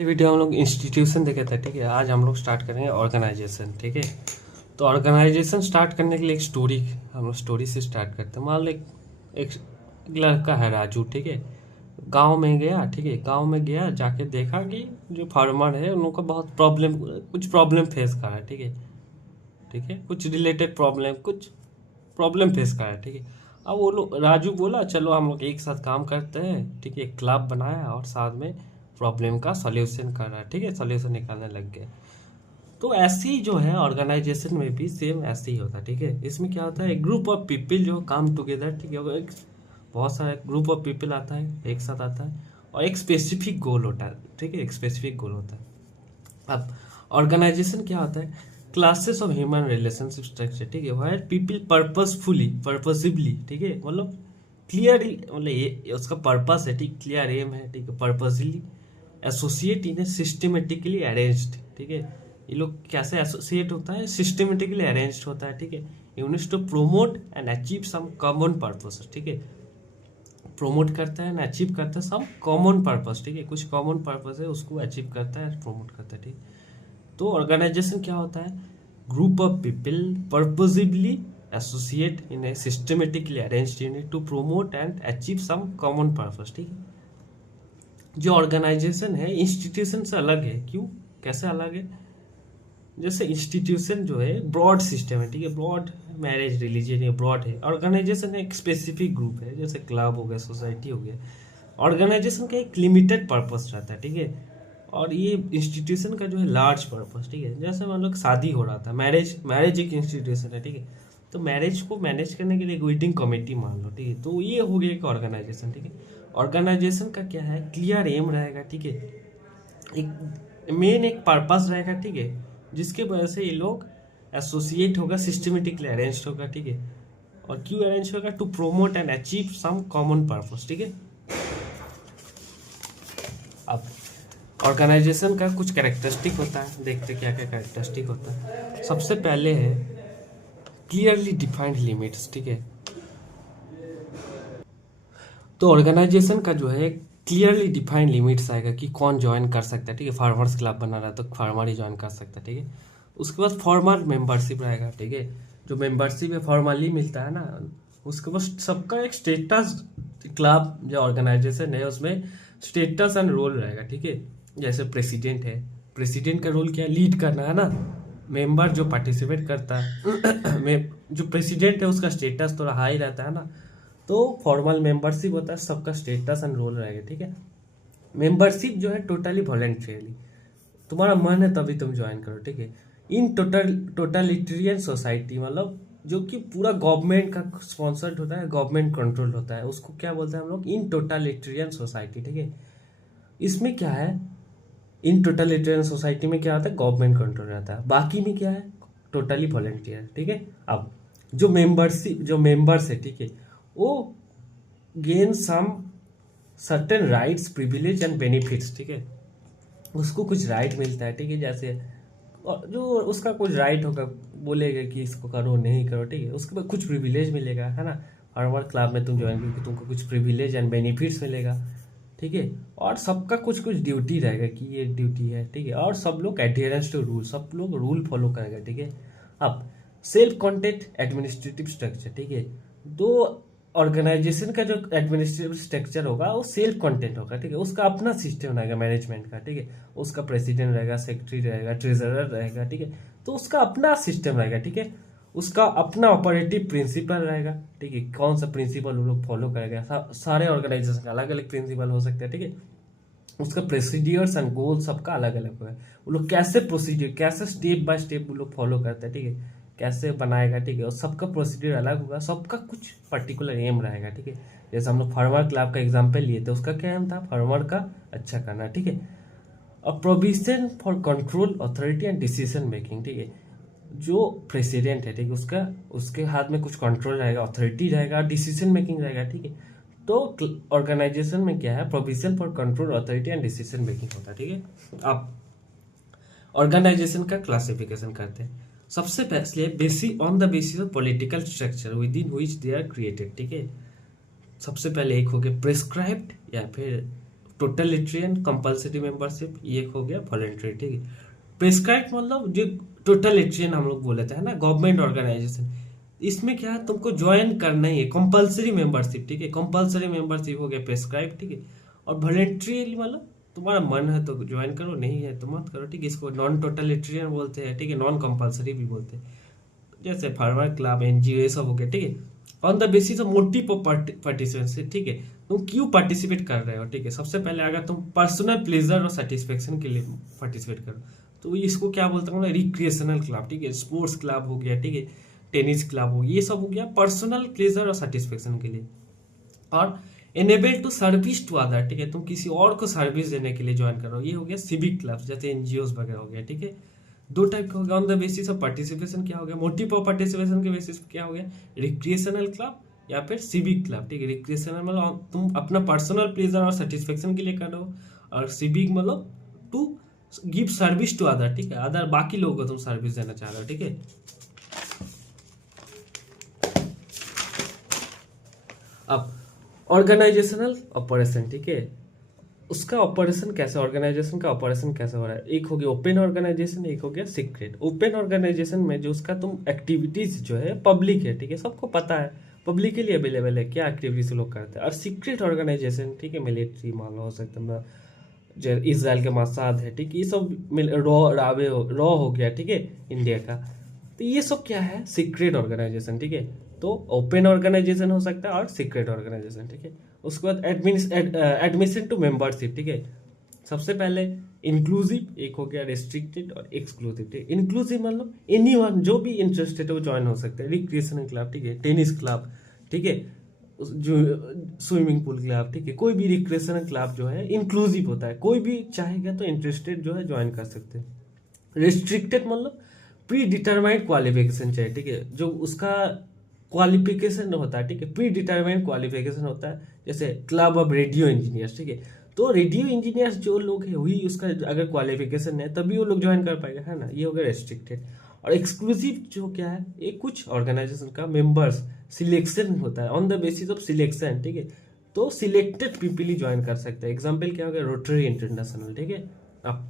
ये वीडियो हम लोग इंस्टीट्यूशन देखे थे, ठीक है। आज हम लोग स्टार्ट करेंगे ऑर्गेनाइजेशन, ठीक है। तो ऑर्गेनाइजेशन स्टार्ट करने के लिए एक स्टोरी, हम लोग स्टोरी से स्टार्ट करते हैं। मान लो एक लड़का है राजू, ठीक है। गांव में गया, ठीक है। गांव में गया, जाके देखा कि जो फार्मर है उन लोगों का बहुत कुछ प्रॉब्लम फेस कर रहा है, ठीक है। ठीक है, कुछ रिलेटेड प्रॉब्लम, कुछ प्रॉब्लम फेस कर रहा है, ठीक है। अब वो लोग, राजू बोला चलो हम लोग एक साथ काम करते हैं, ठीक है। एक क्लब बनाया और साथ में प्रॉब्लम का सॉल्यूशन कर रहा है, ठीक है। सॉल्यूशन निकालने लग गए। तो ऐसे ही जो है ऑर्गेनाइजेशन में भी सेम ऐसे ही होता है, ठीक है। इसमें क्या होता है, एक ग्रुप ऑफ पीपल जो काम टुगेदर, ठीक है। एक बहुत सारा ग्रुप ऑफ पीपल आता है, एक साथ आता है और एक स्पेसिफिक गोल होता है, ठीक है। एक स्पेसिफिक गोल होता है। अब ऑर्गेनाइजेशन क्या होता है, classes of human relationship structure, ठीक है। वायर पीपल पर्पसिवली, ठीक है। मतलब क्लियरली, मतलब ये उसका पर्पस है, ठीक। क्लियर एम है, ठीक है। Purposely associate in a systematically arranged, ठीक है। ये लोग कैसे एसोसिएट होता है, सिस्टमेटिकली अरेंज्ड होता है, ठीक है। Units to promote and achieve some common purpose, ठीक है। प्रोमोट करता है एंड अचीव करता है सम कॉमन पर्पस, ठीक है। कुछ कॉमन पर्पस है उसको अचीव करता है, प्रोमोट करता है, ठीक। तो ऑर्गेनाइजेशन क्या होता है, group of people purposively associate in a systematically arranged unit to promote and achieve some common purpose, ठीक है। जो ऑर्गेनाइजेशन है इंस्टीट्यूशन से अलग है, क्यों, कैसे अलग है। जैसे इंस्टीट्यूशन जो है ब्रॉड सिस्टम है, ठीक है। ब्रॉड मैरिज रिलीजन ये ब्रॉड है। ऑर्गेनाइजेशन एक स्पेसिफिक ग्रुप है, जैसे क्लब हो गया, सोसाइटी हो गया। ऑर्गेनाइजेशन का एक लिमिटेड पर्पस रहता है, ठीक है। और ये इंस्टीट्यूशन का जो है लार्ज पर्पस, ठीक है। जैसे मान लो शादी हो रहा था, मैरिज मैरिज एक इंस्टीट्यूशन है, ठीक है। तो मैरिज को मैनेज करने के लिए एक वेडिंग कमेटी मान लो, ठीक है। तो ये हो गया एक ऑर्गेनाइजेशन, ठीक है। ऑर्गेनाइजेशन का क्या है, क्लियर एम रहेगा, ठीक है। एक मेन एक पर्पस रहेगा, ठीक है। जिसके वजह से ये लोग एसोसिएट होगा, सिस्टमेटिकली अरेंज होगा, ठीक है। और क्यों अरेंज होगा, to promote and achieve some common purpose, ठीक है। अब ऑर्गेनाइजेशन का कुछ कैरेक्टरिस्टिक होता है, देखते क्या क्या कैरेक्टरिस्टिक होता है। सबसे पहले है क्लियरली डिफाइंड लिमिट्स, ठीक है। तो ऑर्गेनाइजेशन का जो है क्लियरली डिफाइंड लिमिट्स आएगा कि कौन ज्वाइन कर सकता है, ठीक है। फार्मर्स क्लब बना रहा है तो फार्मर ही ज्वाइन कर सकता है, ठीक है। उसके बाद फॉर्मल मेंबरशिप रहेगा, ठीक है। जो मेंबरशिप है फॉर्मली मिलता है ना, उसके बाद सबका एक स्टेटस, क्लब जो ऑर्गेनाइजेशन है उसमें स्टेटस एंड रोल रहेगा, ठीक है। जैसे प्रेसिडेंट है, प्रेसिडेंट का रोल क्या है, लीड करना है ना। मेंबर जो पार्टिसिपेट करता है में जो प्रेसिडेंट है उसका स्टेटस थोड़ा हाई रहता है ना। तो फॉर्मल मेंबरशिप होता है, सबका स्टेटस एंड रोल रहेगा, ठीक है। मेंबरशिप जो है टोटली वॉलेंट्रियरली, तुम्हारा मन है तभी तुम ज्वाइन करो, ठीक है। इन टोटलिटेरियन सोसाइटी, मतलब जो कि पूरा गवर्नमेंट का स्पॉन्सर्ड होता है, गवर्नमेंट कंट्रोल होता है, उसको क्या बोलते हैं हम लोग, इन टोटलिटेरियन सोसाइटी, ठीक है। इसमें क्या है, इन टोटलिटेरियन सोसाइटी में क्या होता है, गवर्नमेंट कंट्रोल रहता है। बाकी में क्या है, टोटली वॉलेंटियर, ठीक है। अब जो मेंबरशिप, जो मेंबर्स है, ठीक है, वो gain some certain rights, privilege and benefits, ठीक है। उसको कुछ राइट मिलता है, ठीक है। जैसे और जो उसका कुछ राइट होगा, बोलेगा कि इसको करो नहीं करो, ठीक है। उसके बाद कुछ प्रिविलेज मिलेगा, है ना। फॉरवर्ड क्लब में तुम ज्वाइन करके तुमको कुछ प्रिविलेज एंड बेनिफिट्स मिलेगा, ठीक है। और सबका कुछ कुछ ड्यूटी रहेगा कि ये ड्यूटी है, ठीक है। और सब लोग एडियरेंस टू रूल, सब लोग रूल फॉलो करेगा, ठीक है। अब सेल्फ कॉन्टेंट एडमिनिस्ट्रेटिव स्ट्रक्चर, ठीक है। दो ऑर्गेनाइजेशन का जो एडमिनिस्ट्रेटिव स्ट्रक्चर होगा वो सेल्फ कंटेंट होगा, ठीक है। उसका अपना सिस्टम रहेगा मैनेजमेंट का, ठीक है। उसका प्रेसिडेंट रहेगा, सेक्रेटरी रहेगा, ट्रेजरर रहेगा, ठीक है। तो उसका अपना सिस्टम रहेगा, ठीक है। उसका अपना ऑपरेटिव प्रिंसिपल रहेगा, ठीक है। कौन सा प्रिंसिपल वो लोग फॉलो करेगा, सारे ऑर्गेनाइजेशन का अलग अलग प्रिंसिपल हो सकते हैं, ठीक है। उसका प्रोसीडियर्स एंड गोल सबका अलग अलग होगा। वो लोग कैसे प्रोसीडियर, कैसे स्टेप बाय स्टेप वो लोग फॉलो करते हैं, ठीक है। कैसे बनाएगा, ठीक है। और सबका प्रोसीडियर अलग होगा, सबका कुछ पर्टिकुलर एम रहेगा, ठीक है। जैसे हम लोग फार्मर क्लब का एग्जाम्पल लिए थे, उसका क्या एम था, फार्मर का अच्छा करना, ठीक है। और provision for control authority and decision making, ठीक है। जो प्रेसिडेंट है, ठीक है, उसका उसके हाथ में कुछ कंट्रोल रहेगा, अथॉरिटी रहेगा, डिसीजन मेकिंग रहेगा, ठीक है। तो ऑर्गेनाइजेशन में क्या है, provision for control authority and decision making होता है, ठीक है। अब ऑर्गेनाइजेशन का क्लासिफिकेशन करते हैं। सबसे पहले basic on the basis of political structure within which they are created, ठीक है। सबसे पहले एक हो गया प्रिस्क्राइब्ड या फिर टोटलिटेरियन कंपल्सरी मेंबरशिप, ये हो गया वॉलेंट्री, ठीक है। प्रिस्क्राइब मतलब जो टोटलिटेरियन हम लोग बोले थे, है ना, गवर्नमेंट ऑर्गेनाइजेशन, इसमें क्या है, तुमको ज्वाइन करना ही है, कंपल्सरी मेंबरशिप, ठीक है। कंपल्सरी मेंबरशिप हो गया प्रिस्क्राइब, ठीक है। और वॉलेंट्री मतलब तुम्हारा मन है तो ज्वाइन करो, नहीं है तो मत करो, ठीक है। इसको नॉन टोटलिटेरियन बोलते हैं, ठीक है, नॉन कंपल्सरी भी बोलते हैं, जैसे फार्मर क्लब, एनजीओ, ये सब हो गया, ठीक है। On the basis of motive of participation, ठीक है, तुम क्यों पार्टिसिपेट कर रहे हो, ठीक है। सबसे पहले अगर तुम पर्सनल प्लेजर और सेटिस्फेक्शन के लिए पार्टिसिपेट करो तो इसको क्या बोलते हैं, रिक्रिएशनल क्लब, ठीक है। स्पोर्ट्स क्लब हो गया, ठीक है, टेनिस क्लब हो गया, ये सब हो गया पर्सनल प्लेजर और सेटिस्फेक्शन के लिए। और enable to service to other, ठीक है, तुम किसी और को सर्विस देने के लिए ज्वाइन करो, ये हो गया सिविक क्लब, जैसे एनजीओ वगैरह हो गया, ठीक है। दो टाइप का हो गया। On the basis of participation क्या हो गया, मोटिव ऑफ पार्टिसिपेशन के बेसिस क्या हो गया, रिक्रिएशनल क्लब या फिर सिविक क्लब, ठीक है। रिक्रिएशनल मतलब तुम अपना पर्सनल प्लेजर और सेटिस्फेक्शन के लिए कर रहे हो, और सिविक मतलब to give service to other, ठीक है, अदर बाकी लोगों को तुम सर्विस देना चाह रहे हो, ठीक है। अब ऑर्गेनाइजेशनल ऑपरेशन, ठीक है, उसका ऑपरेशन कैसे, ऑर्गेनाइजेशन का ऑपरेशन कैसे हो रहा है। एक हो गया ओपन ऑर्गेनाइजेशन, एक हो गया सीक्रेट। ओपन ऑर्गेनाइजेशन में जो उसका तुम एक्टिविटीज जो है पब्लिक है, ठीक है, सबको पता है, पब्लिक के लिए अवेलेबल है क्या एक्टिविटीज लोग करते हैं। और सीक्रेट ऑर्गेनाइजेशन, ठीक है, मिलिट्री मान लो हो सकता है, जो इसराइल के मसाद है, ठीक है, ये सब रॉ हो गया, ठीक है, इंडिया का। तो ये सब क्या है, सीक्रेट ऑर्गेनाइजेशन, ठीक है। तो ओपन ऑर्गेनाइजेशन हो सकता है और सीक्रेट ऑर्गेनाइजेशन, ठीक है। उसके बाद एडमिशन टू मेंबरशिप, ठीक है। सबसे पहले इंक्लूसिव, एक हो गया रेस्ट्रिक्टेड और एक्सक्लूसिव, ठीक है। इंक्लूसिव मतलब एनीवन जो भी इंटरेस्टेड है वो ज्वाइन हो सकता है, रिक्रिएशनल क्लब, ठीक है, टेनिस क्लब, ठीक है, जो स्विमिंग पूल क्लब, ठीक है, कोई भी रिक्रिएशनल क्लब जो है इंक्लूसिव होता है, कोई भी चाहेगा तो इंटरेस्टेड जो है ज्वाइन कर सकते हैं। रेस्ट्रिक्टेड मतलब प्री डिटरमाइंड क्वालिफिकेशन चाहिए, ठीक है, जो उसका क्वालिफिकेशन होता है, ठीक है, प्री डिटरमाइंड क्वालिफिकेशन होता है, जैसे क्लब ऑफ रेडियो इंजीनियर्स, ठीक है। तो रेडियो इंजीनियर्स जो लोग है वही उसका अगर क्वालिफिकेशन है तभी वो लोग ज्वाइन कर पाएगा, है ना, ये हो गया रेस्ट्रिक्टेड। और एक्सक्लूसिव जो क्या है, ये कुछ ऑर्गेनाइजेशन का मेंबर्स सिलेक्शन होता है, on the basis of selection, ठीक है। तो सिलेक्टेड पीपल ही ज्वाइन कर सकते हैं। एग्जाम्पल क्या हो गया, रोटरी इंटरनेशनल, ठीक है। अब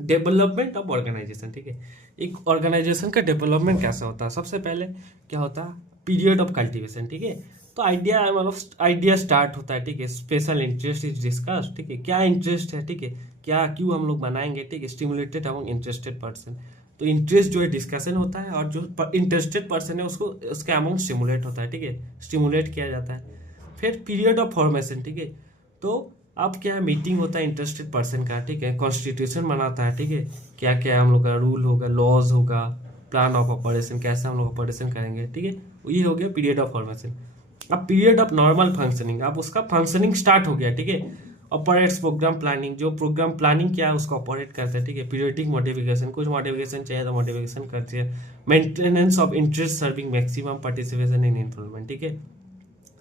डेवलपमेंट ऑफ ऑर्गेनाइजेशन, ठीक है, एक ऑर्गेनाइजेशन का डेवलपमेंट कैसा होता है, सबसे पहले क्या होता है, पीरियड ऑफ कल्टीवेशन, ठीक है। तो आइडिया मतलब आइडिया स्टार्ट होता है, ठीक है, स्पेशल इंटरेस्ट इज डिस्कस, ठीक है, क्या इंटरेस्ट है, ठीक है, क्या क्यों हम लोग बनाएंगे, ठीक है, स्टिमुलेटेड अमंग इंटरेस्टेड पर्सन। तो इंटरेस्ट जो है डिस्कशन होता है, और जो इंटरेस्टेड पर्सन है उसको उसके अमंग स्टिमुलेट होता है, ठीक है, स्टिमुलेट किया जाता है। फिर पीरियड ऑफ फॉर्मेशन, ठीक है, तो अब क्या मीटिंग होता है इंटरेस्टेड पर्सन का, ठीक है, कॉन्स्टिट्यूशन बनाता है, ठीक है, क्या क्या हम लोग का रूल होगा, लॉज होगा, प्लान ऑफ ऑपरेशन, कैसे हम लोग ऑपरेशन करेंगे, ठीक है, ये हो गया पीरियड ऑफ फॉर्मेशन। अब पीरियड ऑफ नॉर्मल फंक्शनिंग, अब उसका फंक्शनिंग स्टार्ट हो गया, ठीक है। ऑपरेट्स प्रोग्राम प्लानिंग, जो प्रोग्राम प्लानिंग क्या है उसको ऑपरेट करते हैं, ठीक है। पीरियडिक मॉडिफिकेशन, कुछ मॉडिफिकेशन चाहिए तो मॉडिफिकेशन करते हैं। Maintenance of interest serving maximum participation in involvement, ठीक है।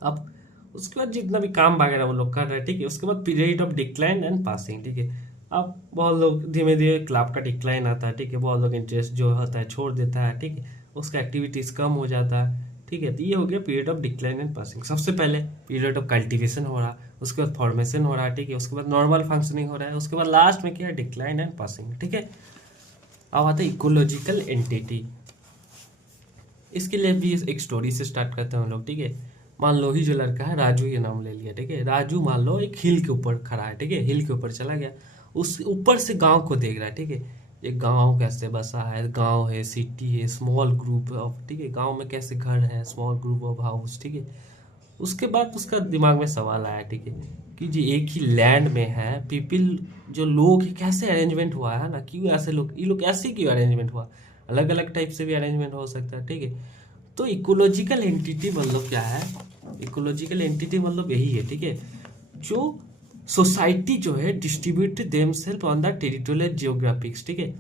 अब उसके बाद जितना भी काम वगैरह वो लोग कर रहे हैं, ठीक है। उसके बाद period of decline and passing, ठीक है। अब बहुत लोग धीमे धीरे क्लब का डिक्लाइन आता है, ठीक है, बहुत लोग इंटरेस्ट जो होता है छोड़ देता है, ठीक है, उसका एक्टिविटीज कम हो जाता है, ठीक है। तो ये हो गया period of decline and passing. सबसे पहले पीरियड ऑफ कल्टीवेशन हो रहा, उसके बाद फॉर्मेशन हो रहा, ठीक है, उसके बाद नॉर्मल फंक्शनिंग हो रहा है, उसके बाद लास्ट में क्या है, डिक्लाइन एंड पासिंग, ठीक है। अब आता है इकोलॉजिकल एंटिटी। इसके लिए भी एक स्टोरी से स्टार्ट करते हैं हम लोग, ठीक है। मान लो ही जो लड़का है राजू, ये नाम ले लिया, ठीक है। राजू मान लो एक हिल के ऊपर खड़ा है, ठीक है, हिल के ऊपर चला गया, उस ऊपर से गांव को देख रहा है, ठीक है। एक गांव कैसे बसा है, गांव है, सिटी है, स्मॉल ग्रुप ऑफ, ठीक है, गांव में कैसे घर है, स्मॉल ग्रुप ऑफ हाउस, ठीक है। उसके बाद उसका दिमाग में सवाल आया, ठीक है, कि जो एक ही लैंड में है पीपल, जो लोग है कैसे अरेंजमेंट हुआ है ना, क्यों ऐसे लोग, ये लोग ऐसे क्यों अरेंजमेंट हुआ, अलग अलग टाइप से भी अरेंजमेंट हो सकता है, ठीक है। तो इकोलॉजिकल एंटिटी मतलब क्या है, इकोलॉजिकल एंटिटी मतलब यही है, ठीक है, जो सोसाइटी जो है distribute themselves on the territorial geographics, ठीक है।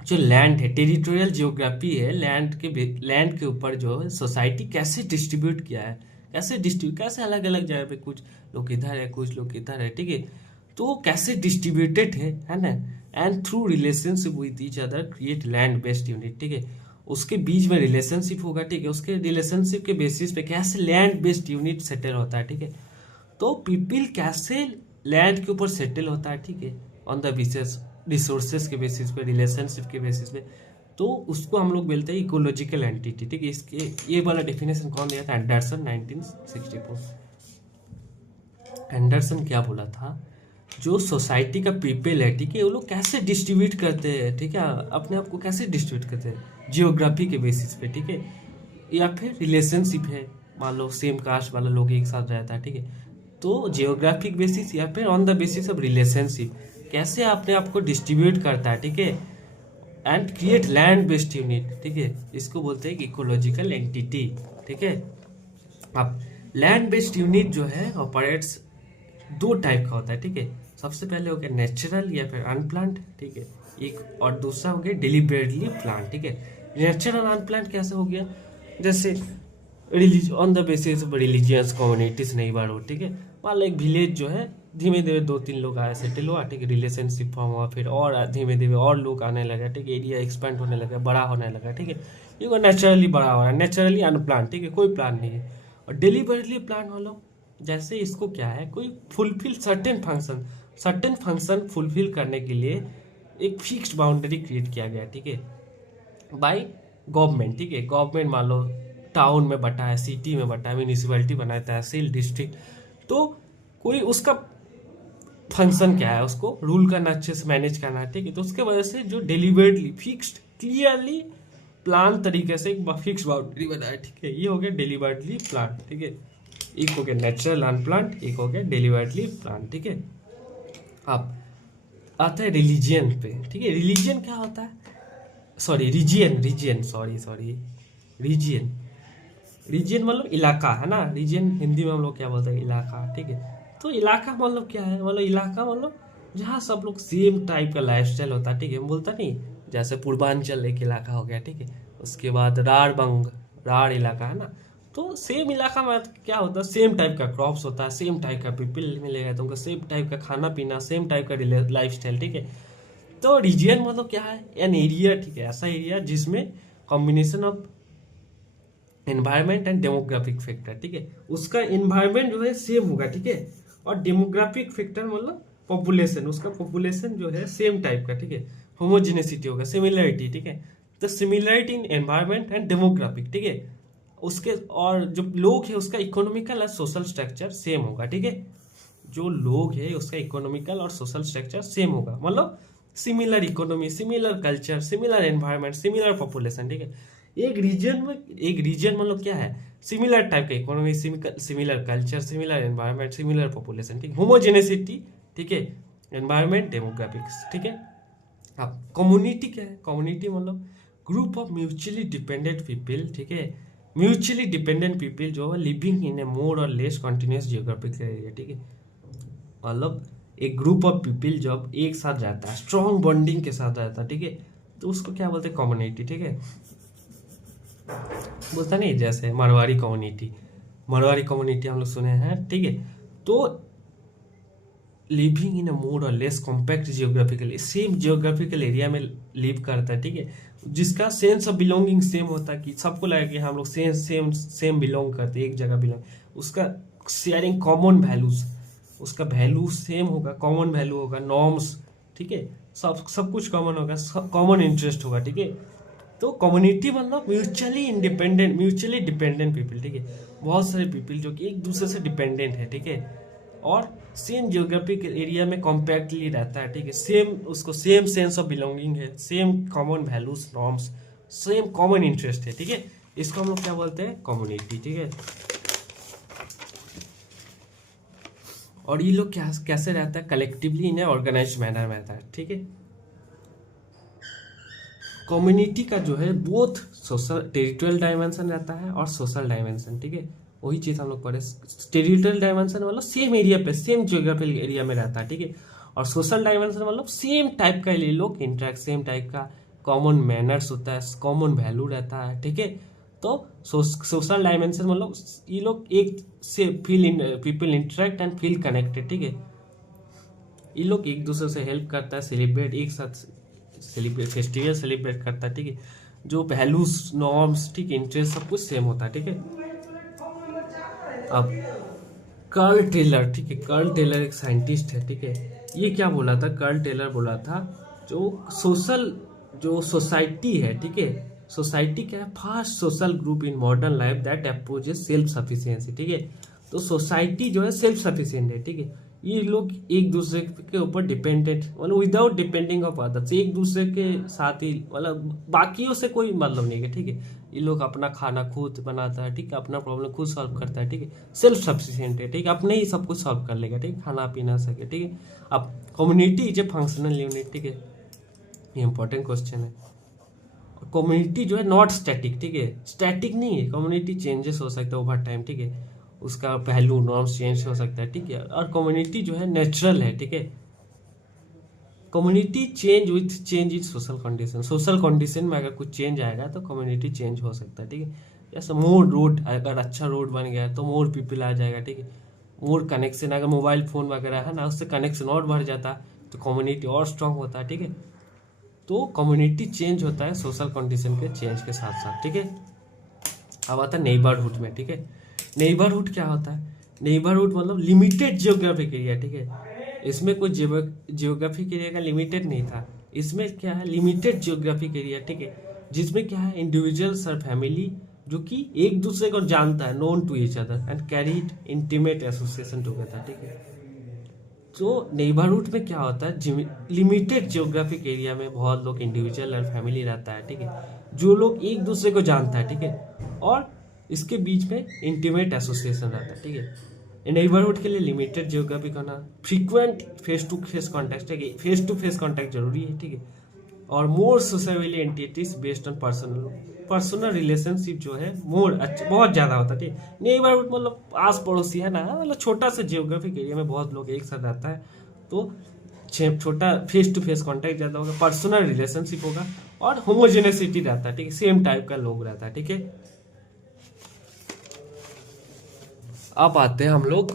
जो लैंड है, टेरिटोरियल जियोग्राफी है, लैंड के ऊपर जो है सोसाइटी कैसे डिस्ट्रीब्यूट किया है, कैसे अलग अलग जगह पे, कुछ लोग इधर है, कुछ लोग इधर है, ठीक है। तो वो कैसे डिस्ट्रीब्यूटेड है ना, and through relationship with each other create land based unit, ठीक है। उसके बीच में रिलेशनशिप होगा, ठीक है, उसके रिलेशनशिप के बेसिस पे कैसे लैंड बेस्ड यूनिट सेटल होता है, ठीक है। तो पीपल कैसे लैंड के ऊपर सेटल होता है, ठीक है, ऑन द बेसिस रिसोर्सेज के बेसिस पे, रिलेशनशिप के बेसिस पे, तो उसको हम लोग बोलते हैं इकोलॉजिकल एंटिटी, ठीक है। इसके ये वाला डेफिनेशन कौन दिया था? एंडरसन 1964। एंडरसन क्या बोला था? जो सोसाइटी का पीपल है, ठीक है, वो लोग कैसे डिस्ट्रीब्यूट करते हैं, ठीक है, अपने आप को कैसे डिस्ट्रीब्यूट करते हैं, जियोग्राफी के बेसिस पे, ठीक है, या फिर रिलेशनशिप है, मान लो सेम कास्ट वाला लोग एक साथ रहता है, ठीक है, तो जियोग्राफिक बेसिस या फिर on the basis of relationship कैसे अपने आप को डिस्ट्रीब्यूट करता है, ठीक है, and create land based unit, ठीक है, इसको बोलते हैं इकोलॉजिकल एंटिटी, ठीक है। अब लैंड बेस्ड यूनिट जो है ऑपरेट्स दो टाइप का होता है, ठीक है। सबसे पहले हो गया नेचुरल या फिर अनप्लांट, ठीक है, एक, और दूसरा हो गया डिलिबरेटली प्लांट, ठीक है। नेचुरल अनप्लांट कैसे हो गया? जैसे on the basis of religious communities नहीं बार हो, ठीक है, मान लो एक विलेज जो है धीमे धीमे 2-3 लोग आए, सेटल हुआ, ठीक है, रिलेशनशिप फॉर्म हुआ, फिर और धीमे धीमे और लोग आने लगे, ठीक है, एरिया एक्सपेंड होने लगा, बड़ा होने लगा, ठीक है, ये नेचुरली बड़ा हो रहा है, नेचुरली अनप्लान, ठीक है, कोई प्लान नहीं है। और डिलीबरेटली प्लान वाला जैसे इसको क्या है, कोई फुलफिल सर्टेन फंक्शन फुलफिल करने के लिए एक फिक्स्ड बाउंड्री क्रिएट किया गया, ठीक है, बाय गवर्नमेंट, ठीक है। गवर्नमेंट मान लो टाउन में बटा है, सिटी में बटा है, म्यूनिसिपैलिटी बनाया, तहसील, डिस्ट्रिक्ट, तो कोई उसका फंक्शन क्या है, उसको रूल करना, अच्छे से मैनेज करना है, ठीक है, तो उसके वजह से जो डिलीबरेटली फिक्स्ड क्लियरली प्लान तरीके से एक फिक्स बाउंड्री बनाया, ठीक है, ये हो गया डिलीबरेटली प्लान, ठीक है। एक हो गया नेचुरल अनप्लांट, एक हो गया डिलीबरेटली प्लान, ठीक है। अब आता है रिलीजियन पे, ठीक है। रिलीजियन क्या होता है? Sorry region sorry region. Region मतलब इलाका है ना, रीजियन हिंदी में हम लोग क्या बोलते हैं? इलाका, ठीक है। तो इलाका मतलब क्या है? मतलब इलाका मतलब जहाँ सब लोग सेम टाइप का लाइफस्टाइल होता है, ठीक है, हम बोलता नहीं, जैसे पूर्वांचल एक इलाका हो गया, ठीक है, उसके बाद राढ़ इलाका है ना, तो सेम इलाका में क्या होता है? सेम टाइप का क्रॉप्स होता है, सेम टाइप का पीपल मिलेगा तुमको, सेम टाइप का खाना पीना, सेम टाइप का लाइफ स्टाइल, ठीक है। तो रीजियन मतलब क्या है? एन एरिया, ठीक है, ऐसा एरिया जिसमें combination of environment and demographic factor, ठीक है, उसका एनवायरमेंट जो है सेम होगा, ठीक है, और डेमोग्राफिक फैक्टर मतलब पॉपुलेशन, उसका पॉपुलेशन जो है सेम टाइप का, ठीक है, होमोजेनेसिटी होगा, सिमिलरिटी, ठीक है, तो similarity in environment and demographic, ठीक है, उसके और जो लोग है उसका इकोनॉमिकल और सोशल स्ट्रक्चर सेम होगा, ठीक है, जो लोग है उसका इकोनॉमिकल और सोशल स्ट्रक्चर सेम होगा, मतलब similar economy, similar culture, similar environment, similar population, ठीक है। एक रीजन मतलब क्या है? सिमिलर टाइप का economy, similar culture, similar environment, similar population, ठीक, होमोजेनेसिटी, ठीक है, एनवायरमेंट, डेमोग्राफिक्स, ठीक है। अब कम्युनिटी क्या है? कम्युनिटी मतलब group of mutually dependent people, ठीक है, म्यूचुअली डिपेंडेंट पीपल जो है लिविंग इन ए मोर और लेस कॉन्टिन्यूस जियोग्राफिकल एरिया, ठीक है, मतलब एक ग्रुप ऑफ पीपल जब एक साथ रहता है, स्ट्रॉन्ग बॉन्डिंग के साथ रहता है, ठीक है, तो उसको क्या बोलते हैं? कम्युनिटी, ठीक है। बोलता नहीं, जैसे मारवाड़ी कम्युनिटी हम लोग सुने हैं, ठीक है, तो लिविंग इन अ मोर और less compact geographical, same geographical area में लिव करता है, ठीक है, जिसका सेंस ऑफ बिलोंगिंग सेम होता है, कि सबको लगे कि हम लोग सेम बिलोंग करते हैं, एक जगह बिलोंग, उसका शेयरिंग कॉमन वैल्यूज, उसका वैल्यू सेम होगा, कॉमन वैल्यू होगा, नॉर्म्स, ठीक है, सब कुछ कॉमन होगा, कॉमन इंटरेस्ट होगा, ठीक है। तो कम्युनिटी मतलब म्यूचुअली डिपेंडेंट पीपल, ठीक है, बहुत सारे पीपल जो कि एक दूसरे से डिपेंडेंट है, ठीक है, और सेम जियोग्राफिक एरिया में कॉम्पैक्टली रहता है, ठीक है, उसको सेम सेंस ऑफ बिलोंगिंग है, same common values, norms, same common interest है, ठीक है, इसको हम लोग क्या बोलते हैं? कम्युनिटी, ठीक है। और ये लोग कैसे रहता है? कलेक्टिवली इन ऑर्गेनाइज्ड मैनर में रहता है, ठीक है। कम्युनिटी का जो है बोथ सोशल टेरिटोरियल डायमेंशन रहता है और सोशल डायमेंशन, ठीक है, वही चीज़ हम लोग पढ़े। टेरिटोरियल डायमेंशन मतलब सेम एरिया पे, सेम जियोग्राफिकल एरिया में रहता है, ठीक है, और सोशल डायमेंशन मतलब सेम टाइप का ये लोग इंटरेक्ट, सेम टाइप का कॉमन मैनर्स होता है, कॉमन वैल्यू रहता है, ठीक है। तो सोशल डायमेंशन मतलब ये लोग एक से people interact and feel connected, ठीक है, ये लोग एक दूसरे से हेल्प करता है, सेलिब्रेट एक साथ फेस्टिवल सेलिब्रेट करता है, ठीक है, जो वैल्यूज, नॉर्म्स, ठीक है, इंटरेस्ट सब कुछ सेम होता है, ठीक है। अब कार्ल टेलर, ठीक है, कार्ल टेलर एक साइंटिस्ट है, ठीक है। ये क्या बोला था, कार्ल टेलर बोला था जो सोशल, जो सोसाइटी है, ठीक है, सोसाइटी क्या है, fast social group in modern life that approaches self sufficiency, ठीक है। तो सोसाइटी जो है सेल्फ सफिशिएंट है, ठीक है। ये लोग एक दूसरे के ऊपर डिपेंडेंट, मतलब विदाउट डिपेंडिंग ऑफ अदर्स, एक दूसरे के साथ ही, मतलब बाकियों से कोई मतलब नहीं है, ठीक है। ये लोग अपना खाना खुद बनाता है, ठीक है, अपना प्रॉब्लम खुद सॉल्व करता है, ठीक है, सेल्फ सफिशिएंट है, ठीक है, अपने ही सब कुछ सॉल्व कर लेगा, ठीक है, खाना पीना सके, ठीक है। अब community is a functional unit, ठीक है, ये इंपॉर्टेंट क्वेश्चन है। कम्युनिटी जो है नॉट स्टैटिक, ठीक है, स्टैटिक नहीं है, कम्युनिटी चेंजेस हो सकता है ओवर टाइम, ठीक है, उसका पहलू नॉर्म्स चेंज हो सकता है, ठीक है। और कम्युनिटी जो है नेचुरल है, ठीक है। Community change with change in social condition, social condition में अगर कुछ चेंज आएगा तो कम्युनिटी चेंज हो सकता है, ठीक है। जैसे मोर रोड, अगर अच्छा रोड बन गया है तो मोर पीपल आ जाएगा, ठीक है। मोर कनेक्शन, अगर मोबाइल फोन वगैरह है ना, उससे कनेक्शन और बढ़ जाता है तो कम्युनिटी और स्ट्रांग होता है, ठीक है। तो कम्युनिटी चेंज होता है सोशल कंडीशन के चेंज के साथ साथ, ठीक है। अब आता है नेबरहुड में, ठीक है। नेबरहुड क्या होता है, नेबरहुड मतलब लिमिटेड जियोग्राफिक एरिया, ठीक है। इसमें कोई जियोग्राफिक एरिया का लिमिटेड नहीं था, इसमें क्या है, लिमिटेड जियोग्राफिक एरिया, ठीक है, जिसमें क्या है, इंडिविजुअल्स और फैमिली जो कि एक दूसरे को जानता है, known to each other and carried intimate association together, ठीक है। तो नेबरहुड में क्या होता है, लिमिटेड जियोग्राफिक एरिया में बहुत लोग इंडिविजुअल और फैमिली रहता है, ठीक है, जो लोग एक दूसरे को जानता है, ठीक है, और इसके बीच में इंटीमेट एसोसिएशन रहता है, ठीक है। नेबरहुड के लिए लिमिटेड जियोग्राफिक होना, frequent face to face contact, ठीक है, फेस टू फेस कॉन्टैक्ट जरूरी है, ठीक है। और more socially entities based on personal, personal relationship जो है मोर अच्छा, बहुत ज़्यादा होता है, ठीक है। नेबरहुड मतलब आस पड़ोसी है ना, मतलब छोटा सा जियोग्राफिक एरिया में बहुत लोग एक साथ रहता है, तो छोटा फेस टू फेस कॉन्टैक्ट ज़्यादा होगा, पर्सनल रिलेशनशिप होगा और होमोजेनेसिटी रहता है, ठीक है, सेम टाइप का लोग रहता है, ठीक है। अब आते हैं हम लोग